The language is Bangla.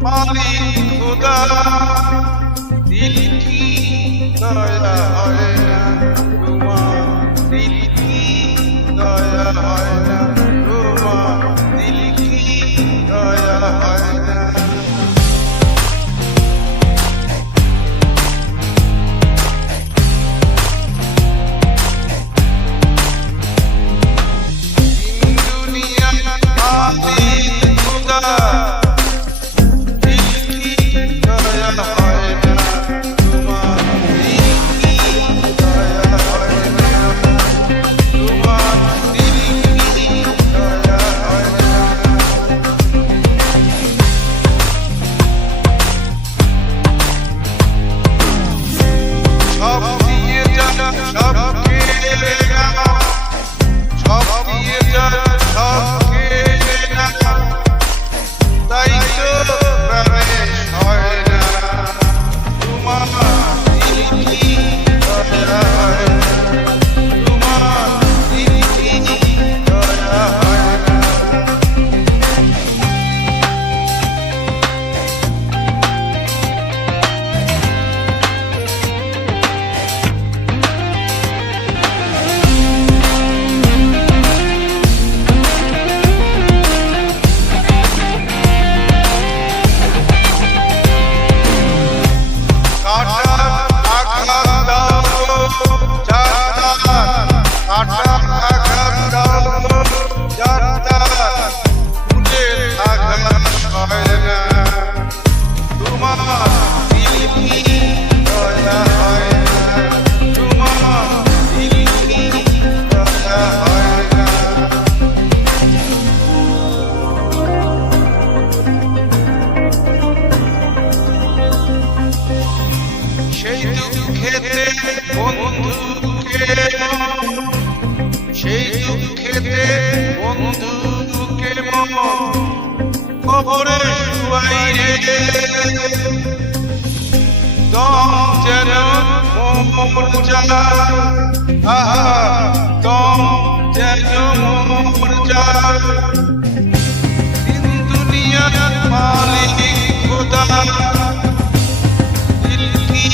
मालिक खुदा दिल की दया है ना तुम्हार दिल की दया है ना तुम्हार दिल की दया है ना दुनिया मालिक खुदा সেই দুঃখেতে বন্ধুকে কবরে শুয়াই রে দম যেন মোর যায় আহা দম যেন মোর যায় দুনিয়ার মালিক খোদা দিল কি